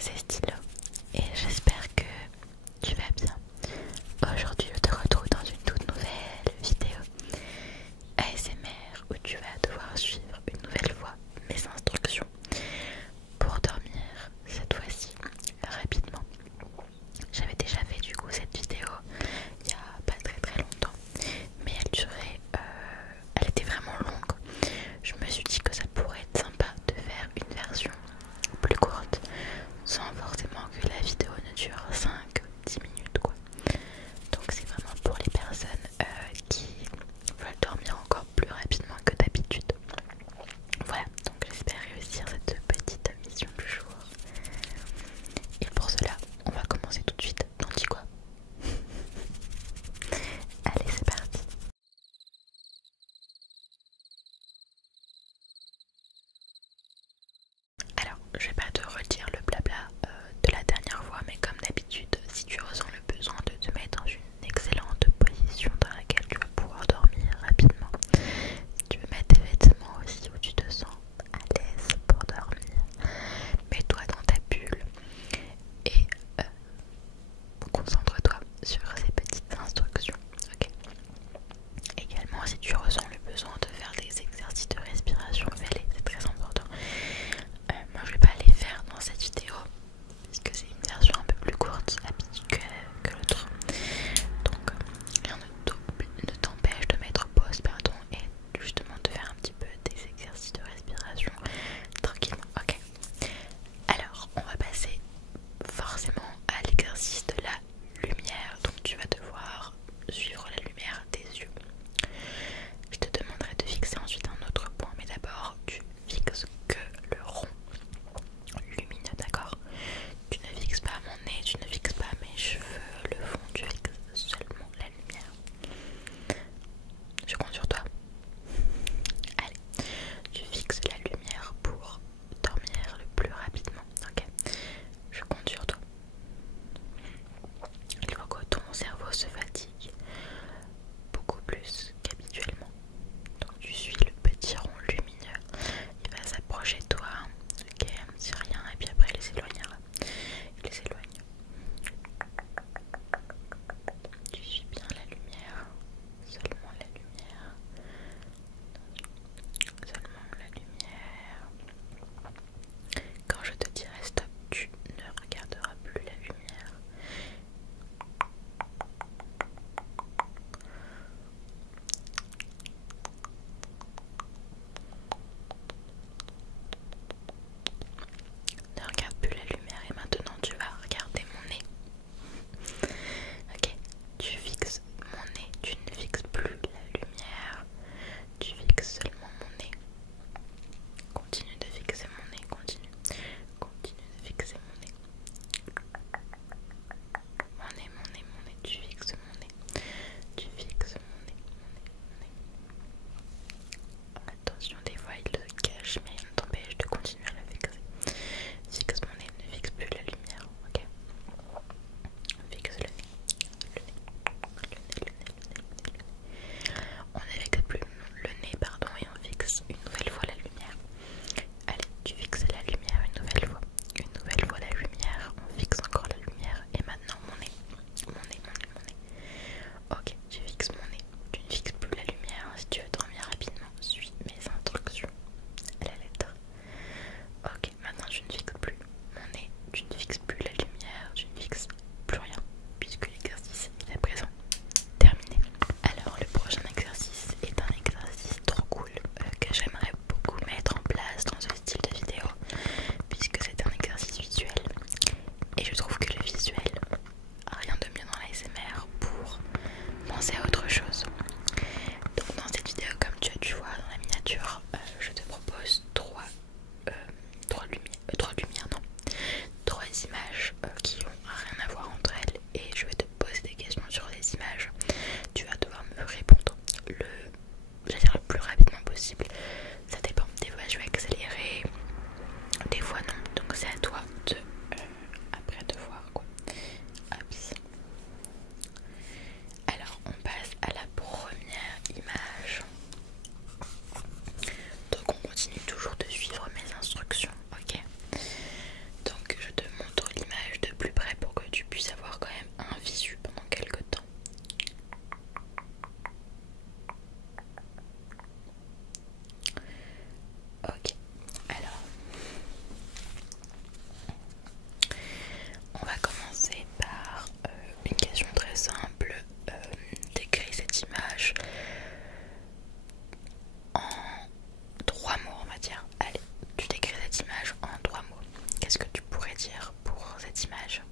c'est Stylo et j'espère que tu vas bien. Aujourd'hui je te retrouve dans une toute nouvelle vidéo ASMR où tu vas devoir suivre une nouvelle fois mes instructions pour dormir, cette fois-ci rapidement. J'avais déjà fait du coup cette vidéo il y a pas très longtemps, mais elle était vraiment longue. Je me suis dit que ça pourrait être sympa de faire une version plus courte sans forcément que la vidéo ne dure 5-10 minutes quoi. Donc c'est vraiment pour les personnes qui veulent dormir encore plus rapidement que d'habitude. Voilà, donc j'espère réussir cette petite mission du jour. Et pour cela, on va commencer tout de suite. T'en dis quoi? Allez, c'est parti. Alors, je vais pas te redire le blabla de la dernière fois, mais comme d'habitude, si tu ressens le besoin de te mettre dans une excellente position dans laquelle tu vas pouvoir dormir rapidement, si tu veux mettre des vêtements aussi où tu te sens à l'aise pour dormir, mets-toi dans ta bulle et concentre-toi sur ces petites instructions, ok? Également, si tu ressens le besoin de faire des exercices de respiration, fais-les, c'est très important. Moi, je vais pas les faire dans cette vidéo puisque c'est une version un peu plus courte que l'autre. Donc, rien ne t'empêche de mettre pause, pardon, et justement de faire un petit peu des exercices de respiration tranquillement, ok? Alors, on va passer forcément à l'exercice de la lumière. Donc, tu vas devoir suivre la lumière des yeux. Je te demanderai de fixer ensuite un autre point, mais d'abord tu fixes que le rond lumineux, d'accord? Tu ne fixes pas mon nez, tu ne fixes pas mes cheveux, le fond, tu fixes seulement la lumière. Je compte sur toi. Allez, tu fixes la lumière pour dormir le plus rapidement, ok? Je compte sur toi. Il faut que ton cerveau se fatigue beaucoup plus qu'habituellement. Donc tu suis le petit rond lumineux, il va s'approcher de toi, ok, un petit rien, et puis après il s'éloignera. Il s'éloigne. Tu suis bien la lumière, seulement la lumière, seulement la lumière. Quand je te dirai stop, tu ne regarderas plus la lumière. Ne regarde plus la lumière et maintenant tu vas regarder mon nez. Ok, tu fixes mon nez, tu ne fixes plus la lumière, tu fixes seulement mon nez. Continue de fixer mon nez, continue de fixer mon nez. Mon nez, tu fixes mon nez, tu fixes mon nez, mon nez. Attention, des fois il se cache, mais il ne t'empêche de continuer à la fixer. Fixe mon nez, ne fixe plus la lumière, ok? Fixe le nez, le nez, le nez, le nez, le nez, le nez. On ne fixe plus le nez, pardon, et on fixe une nouvelle fois la lumière. Allez, tu fixes la lumière une nouvelle fois la lumière, on fixe encore la lumière, et maintenant mon nez, mon nez, mon nez, mon nez. Ok, tu fixes mon nez, tu ne fixes plus la lumière. Si tu veux dormir rapidement, suis mes instructions à la lettre. Ok, maintenant tu ne fixes plus mon nez, tu ne fixes plus la lumière, tu ne fixes plus rien, puisque l'exercice est à présent terminé. Alors le prochain exercice est un exercice trop cool que j'aimerais beaucoup mettre en place dans ce style de vidéo, puisque c'est un exercice visuel. Et je trouve que le visuel a rien de mieux dans l'ASMR pour penser à autre chose. Donc dans cette vidéo, comme tu as dû voir dans la miniature, je te propose trois images qui n'ont rien à voir entre elles, et je vais te poser des questions sur les images. Tu vas devoir me répondre le plus rapidement possible. Ça dépend, des fois je vais accélérer, des fois non, donc c'est à toi de après de voir quoi. Hop. Alors on passe à la première image. Donc on continue toujours de suivre mes instructions, ok? Donc je te montre On va commencer par une question très simple. Décris cette image en 3 mots, on va dire. Allez, tu décris cette image en 3 mots. Qu'est-ce que tu pourrais dire pour cette image?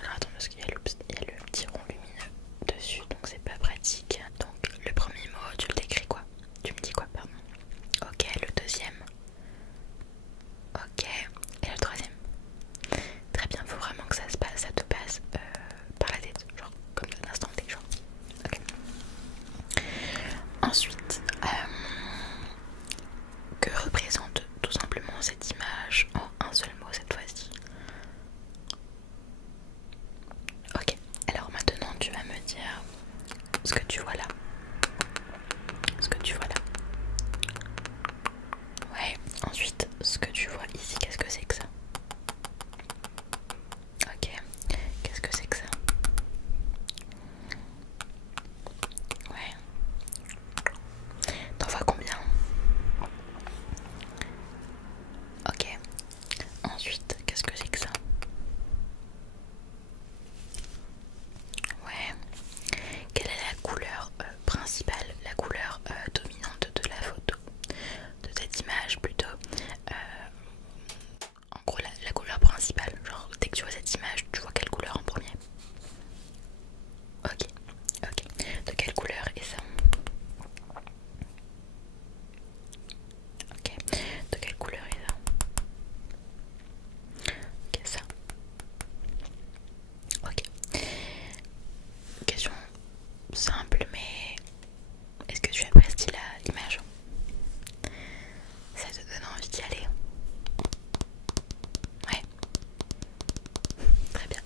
Alors attends, parce qu'il y a le petit rond lumineux dessus, donc c'est pas pratique. Donc le premier mot, tu le décris quoi? Tu me dis quoi, pardon? Ok, le deuxième. Ok, et le troisième. Très bien, faut vraiment que ça te passe par la tête, genre comme d'un instant T, genre. Ok. Ensuite, que représente tout simplement cette image en un seul mot cette fois-ci? Ok, alors maintenant tu vas me dire ce que tu vois là. Ce que tu vois là. Ouais, ensuite ce que tu vois ici, qu'est-ce que c'est que ça? Ok, qu'est-ce que c'est que ça? Ouais. T'en vois combien? Ok. Ensuite, qu'est-ce que c'est que ça? Ouais. Quelle est la couleur principale, la couleur dominante de la photo? De cette image plutôt. En gros, la couleur principale. Genre, dès que tu vois cette image, tu vois quelle couleur en premier? Ok. Ok. De quelle couleur est ça? Ok. De quelle couleur est ça? Ok, ça. Ok. Question simple, mais est-ce que tu apprécies l'image? Ça te donne envie d'y aller? Ouais. Très bien.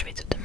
je vais te demander